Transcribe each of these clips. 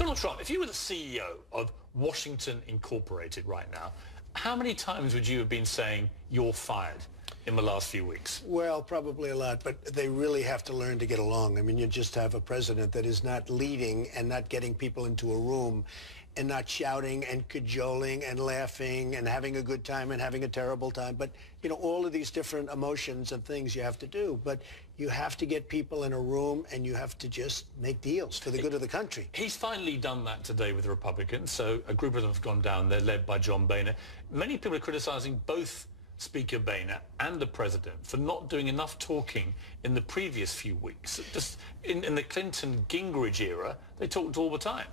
Donald Trump, if you were the CEO of Washington Incorporated right now, how many times would you have been saying you're fired in the last few weeks? Well, probably a lot, but they really have to learn to get along. I mean, you just have a president that is not leading and not getting people into a room and not shouting and cajoling and laughing and having a good time and having a terrible time. But, you know, all of these different emotions and things you have to do. But you have to get people in a room and you have to just make deals for the good of the country. He's finally done that today with the Republicans. So a group of them have gone down. They're led by John Boehner. Many people are criticizing both Speaker Boehner and the president for not doing enough talking in the previous few weeks. Just in the Clinton-Gingrich era, they talked all the time.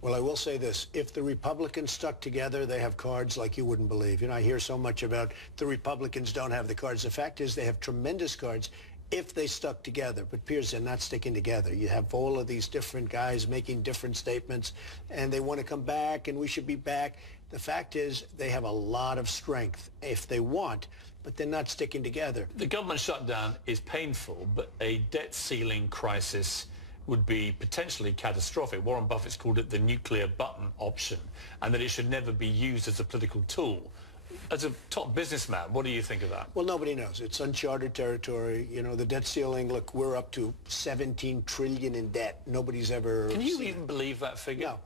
Well, I will say this. If the Republicans stuck together, they have cards like you wouldn't believe. You know, I hear so much about the Republicans don't have the cards. The fact is they have tremendous cards if they stuck together. But, Piers, they're not sticking together. You have all of these different guys making different statements, and they want to come back, and we should be back. The fact is they have a lot of strength if they want, but they're not sticking together. The government shutdown is painful, but a debt ceiling crisis would be potentially catastrophic. Warren Buffett's called it the nuclear button option, and that it should never be used as a political tool. As a top businessman, what do you think of that? Well, nobody knows. It's uncharted territory. You know, the debt ceiling, look, we're up to 17 trillion in debt. Nobody's ever Can you even believe that figure? No.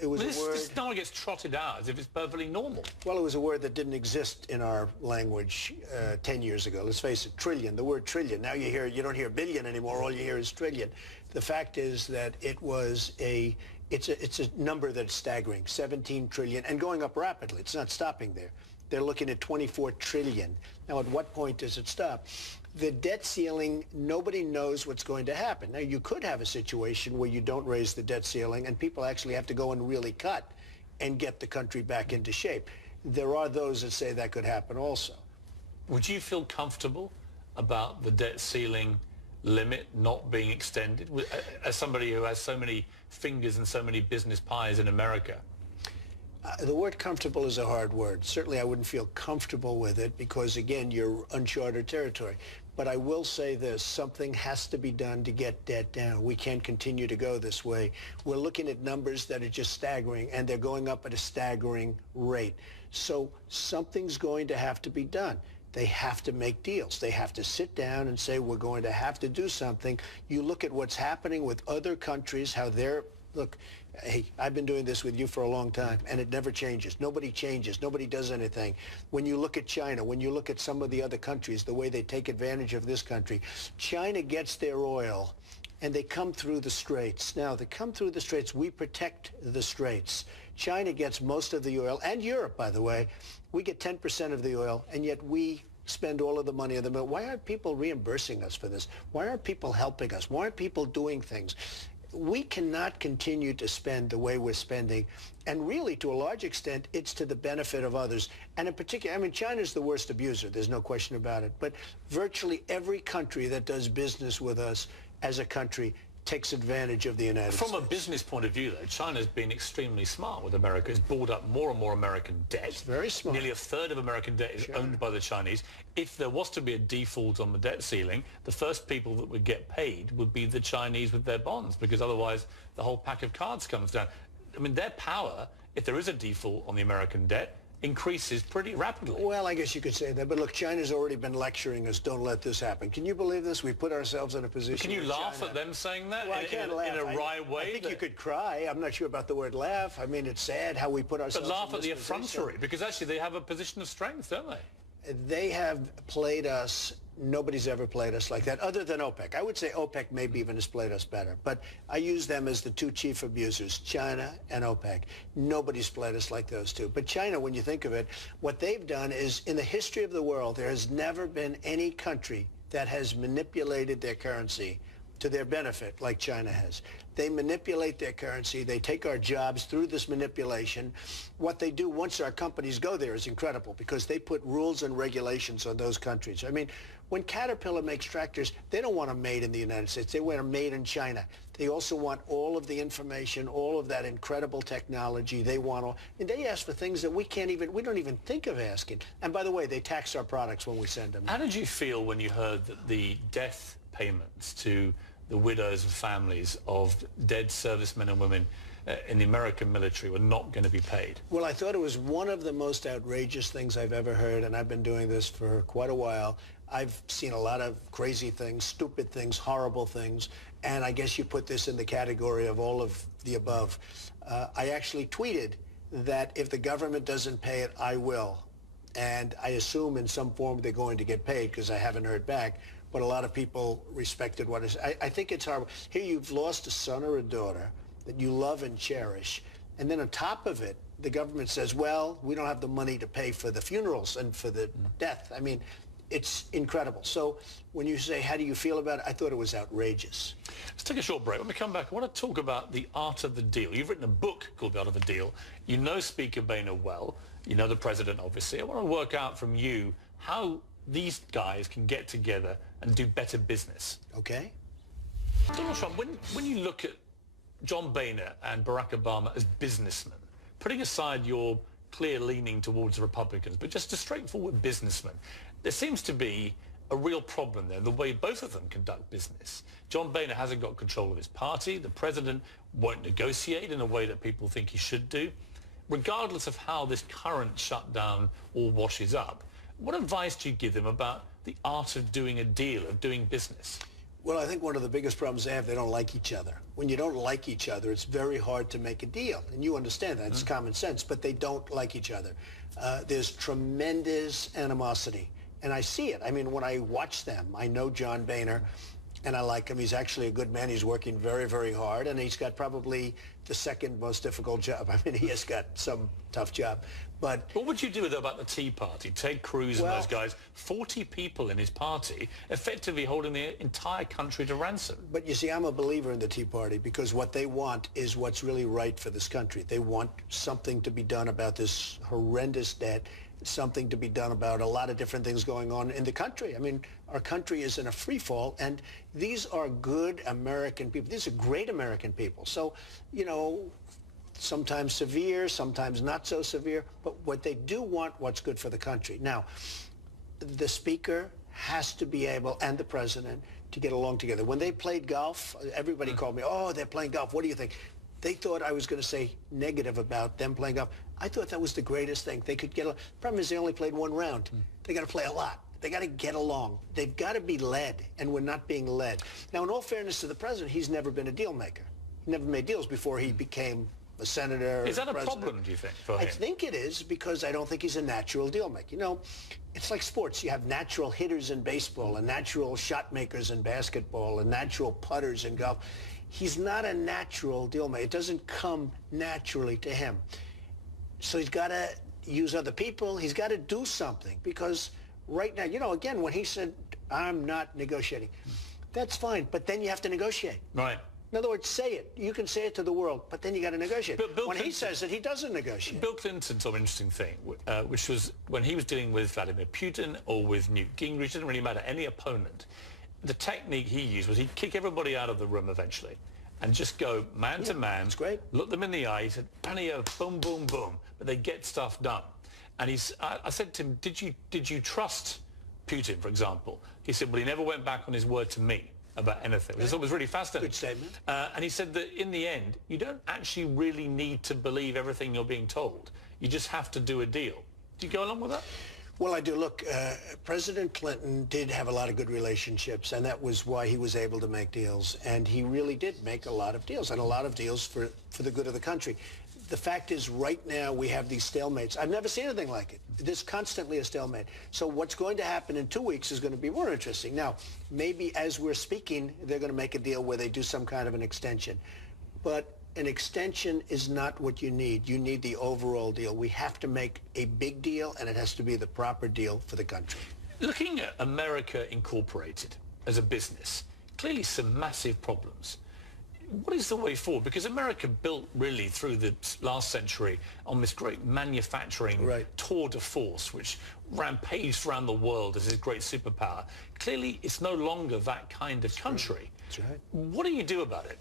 It was a word... This now gets trotted out as if it's perfectly normal. Well, it was a word that didn't exist in our language 10 years ago. Let's face it, trillion, the word trillion. Now you don't hear billion anymore. All you hear is trillion. The fact is that it's a number that's staggering, 17 trillion, and going up rapidly. It's not stopping there. They're looking at 24 trillion. Now, at what point does it stop? The debt ceiling, nobody knows what's going to happen. Now, you could have a situation where you don't raise the debt ceiling and people actually have to go and really cut and get the country back into shape. There are those that say that could happen also. Would you feel comfortable about the debt ceiling limit not being extended? As somebody who has so many fingers and so many business pies in America. The word comfortable is a hard word. Certainly I wouldn't feel comfortable with it because, again, you're uncharted territory. But I will say this, something has to be done to get debt down. We can't continue to go this way. We're looking at numbers that are just staggering, and they're going up at a staggering rate. So something's going to have to be done. They have to make deals. They have to sit down and say, we're going to have to do something. You look at what's happening with other countries, how they're... Look, hey, I've been doing this with you for a long time, and it never changes. Nobody changes. Nobody does anything. When you look at China, when you look at some of the other countries, the way they take advantage of this country, China gets their oil, and they come through the straits. Now, they come through the straits. We protect the straits. China gets most of the oil, and Europe, by the way. We get 10% of the oil, and yet we spend all of the money of the mill. Why aren't people reimbursing us for this? Why aren't people helping us? Why aren't people doing things? We cannot continue to spend the way we're spending. And really, to a large extent, it's to the benefit of others. And in particular, I mean, China's the worst abuser. There's no question about it. But virtually every country that does business with us as a country takes advantage of the United States. From a business point of view, though, China's been extremely smart with America. It's bought up more and more American debt. It's very smart. Nearly a third of American debt is owned by the Chinese. If there was to be a default on the debt ceiling, the first people that would get paid would be the Chinese with their bonds, because otherwise the whole pack of cards comes down. I mean, their power, if there is a default on the American debt, increases pretty rapidly. Well, I guess you could say that. But look, China's already been lecturing us, don't let this happen. Can you believe this? We put ourselves in a position. Can you laugh at them saying that? Well, I can't laugh. In a wry way? I think you could cry. I'm not sure about the word laugh. I mean, it's sad how we put ourselves in this position. But laugh at the effrontery, because actually they have a position of strength, don't they? They have played us. Nobody's ever played us like that, other than OPEC. I would say OPEC maybe even has played us better. But I use them as the two chief abusers, China and OPEC. Nobody's played us like those two. But China, when you think of it, what they've done is, in the history of the world, there has never been any country that has manipulated their currency to their benefit like China has. They manipulate their currency. They take our jobs through this manipulation. What they do once our companies go there is incredible, because they put rules and regulations on those countries. I mean, when Caterpillar makes tractors, they don't want them made in the United States. They want them made in China. They also want all of the information, all of that incredible technology. They want all, and they ask for things that we don't even think of asking. And by the way, they tax our products when we send them. How did you feel when you heard that the death payments to the widows and families of dead servicemen and women in the American military were not going to be paid. Well, I thought it was one of the most outrageous things I've ever heard, and I've been doing this for quite a while. I've seen a lot of crazy things, stupid things, horrible things, and I guess you put this in the category of all of the above. I actually tweeted that if the government doesn't pay it, I will. And I assume in some form they're going to get paid because I haven't heard back. But a lot of people respected what I said. I think it's horrible. Here you've lost a son or a daughter that you love and cherish. And then on top of it, the government says, well, we don't have the money to pay for the funerals and for the death. I mean, it's incredible. So when you say, how do you feel about it? I thought it was outrageous. Let's take a short break. When we come back, I want to talk about the art of the deal. You've written a book called The Art of the Deal. You know Speaker Boehner well. You know the president, obviously. I want to work out from you how these guys can get together and do better business. Okay. Donald Trump, when you look at John Boehner and Barack Obama as businessmen, putting aside your clear leaning towards the Republicans, but just a straightforward businessman, there seems to be a real problem there, the way both of them conduct business. John Boehner hasn't got control of his party. The president won't negotiate in a way that people think he should do. Regardless of how this current shutdown all washes up, what advice do you give them about the art of doing a deal, of doing business? Well, I think one of the biggest problems they have, they don't like each other. When you don't like each other, it's very hard to make a deal. And you understand that. It's common sense. But they don't like each other. There's tremendous animosity. And I see it. I mean, when I watch them, I know John Boehner, and I like him. He's actually a good man. He's working very, very hard. And he's got probably the second most difficult job. I mean, he has got some tough job. But what would you do about the Tea Party, Ted Cruz and those guys, 40 people in his party, effectively holding the entire country to ransom? But you see, I'm a believer in the Tea Party because what they want is what's really right for this country. They want something to be done about this horrendous debt, something to be done about a lot of different things going on in the country. I mean, our country is in a free fall, and these are good American people. These are great American people. So, you know, sometimes severe, sometimes not so severe, but what they do want, what's good for the country. Now, the speaker has to be able, and the president, to get along together. When they played golf, everybody called me, oh, they're playing golf. What do you think? They thought I was going to say negative about them playing golf. I thought that was the greatest thing. They could get along. The problem is they only played one round. They got to play a lot. They got to get along. They've got to be led, and we're not being led. Now, in all fairness to the president, he's never been a deal maker. He never made deals before he became a senator. Is that a problem, do you think, for him? I think it is, because I don't think he's a natural deal maker. You know, it's like sports. You have natural hitters in baseball and natural shot makers in basketball and natural putters in golf. He's not a natural deal maker. It doesn't come naturally to him. So he's got to use other people. He's got to do something, because right now, you know, again, when he said, I'm not negotiating, that's fine, but then you have to negotiate. Right. In other words, say it. You can say it to the world, but then you got to negotiate. When he says it, he doesn't negotiate. Bill Clinton saw an interesting thing, which was when he was dealing with Vladimir Putin or with Newt Gingrich, it didn't really matter, any opponent. The technique he used was he'd kick everybody out of the room eventually and just go man to man. That's great. Look them in the eye. He said, Pania, boom, boom, boom. But they get stuff done. And I said to him, did you trust Putin, for example? He said, well, he never went back on his word to me about anything, which I thought was really fascinating. Good statement. And he said that in the end, you don't actually really need to believe everything you're being told. You just have to do a deal. Do you go along with that? Well, I do. Look, President Clinton did have a lot of good relationships, and that was why he was able to make deals. And he really did make a lot of deals, and a lot of deals for the good of the country. The fact is, right now, we have these stalemates. I've never seen anything like it. There's constantly a stalemate. So what's going to happen in 2 weeks is going to be more interesting. Now, maybe as we're speaking, they're going to make a deal where they do some kind of an extension. But an extension is not what you need. You need the overall deal. We have to make a big deal, and it has to be the proper deal for the country. Looking at America Incorporated as a business, clearly some massive problems. What is the way forward? Because America built really through the last century on this great manufacturing tour de force, which rampaged around the world as a great superpower. Clearly, it's no longer that kind of country. That's right. What do you do about it?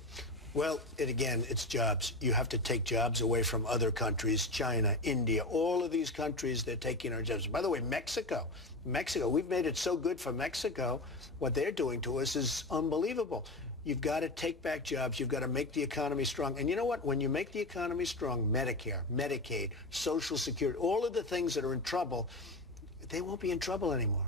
Well, again, it's jobs. You have to take jobs away from other countries, China, India, all of these countries, they're taking our jobs. By the way, Mexico, we've made it so good for Mexico. What they're doing to us is unbelievable. You've got to take back jobs. You've got to make the economy strong. And you know what? When you make the economy strong, Medicare, Medicaid, Social Security, all of the things that are in trouble, they won't be in trouble anymore.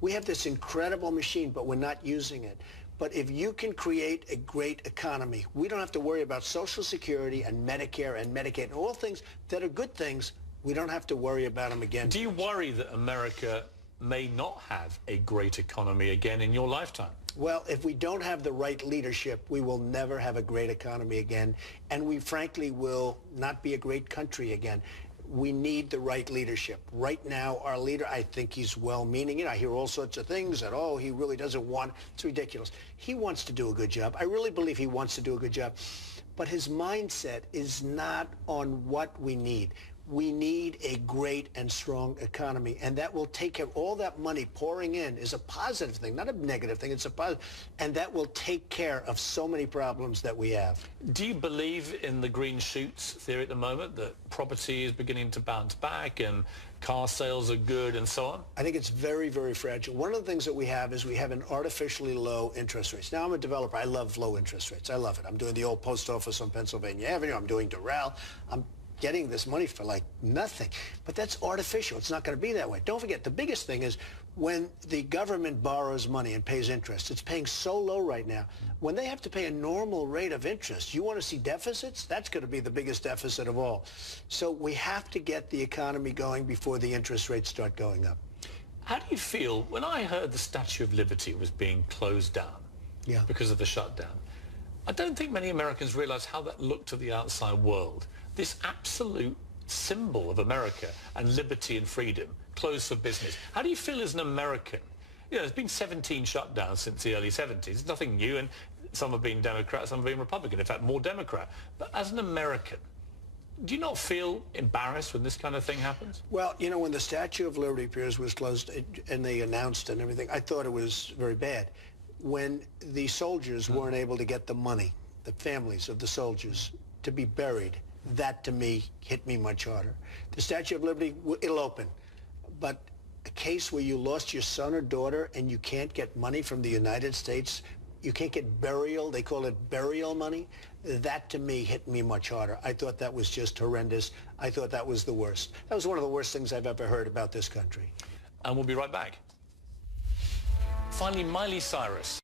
We have this incredible machine, but we're not using it. But if you can create a great economy, we don't have to worry about Social Security and Medicare and Medicaid and all things that are good things. We don't have to worry about them again. Do you worry that America may not have a great economy again in your lifetime? Well, if we don't have the right leadership, we will never have a great economy again, and we frankly will not be a great country again. We need the right leadership. Right now, our leader, I think he's well-meaning. You know, I hear all sorts of things that, oh, he really doesn't want. It's ridiculous. He wants to do a good job. I really believe he wants to do a good job. But his mindset is not on what we need. We need a great and strong economy, and that will take care of all that money pouring in is a positive thing, not a negative thing. It's a positive, and that will take care of so many problems that we have. Do you believe in the green shoots theory at the moment, that property is beginning to bounce back and car sales are good and so on? I think it's very, very fragile. One of the things that we have is we have an artificially low interest rates. Now, I'm a developer. I love low interest rates. I love it. I'm doing the old post office on Pennsylvania Avenue. I'm doing Doral. I'm getting this money for like nothing. But that's artificial. It's not going to be that way. Don't forget, the biggest thing is when the government borrows money and pays interest, it's paying so low right now. When they have to pay a normal rate of interest, you want to see deficits? That's going to be the biggest deficit of all. So we have to get the economy going before the interest rates start going up. How do you feel when I heard the Statue of Liberty was being closed down because of the shutdown? I don't think many Americans realize how that looked to the outside world. This absolute symbol of America and liberty and freedom, closed for business. How do you feel as an American? You know, there's been 17 shutdowns since the early 70s. It's nothing new, and some have been Democrat, some have been Republican, in fact, more Democrat. But as an American, do you not feel embarrassed when this kind of thing happens? Well, you know, when the Statue of Liberty, Piers, was closed and they announced and everything, I thought it was very bad. When the soldiers weren't able to get the money, the families of the soldiers, to be buried, that to me hit me much harder. The Statue of Liberty, it'll open. But a case where you lost your son or daughter and you can't get money from the United States, you can't get burial, they call it burial money, that to me hit me much harder. I thought that was just horrendous. I thought that was the worst. That was one of the worst things I've ever heard about this country. And we'll be right back. Finally, Miley Cyrus